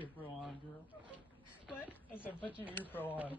ear pro on, girl. What? I said, put your ear pro on.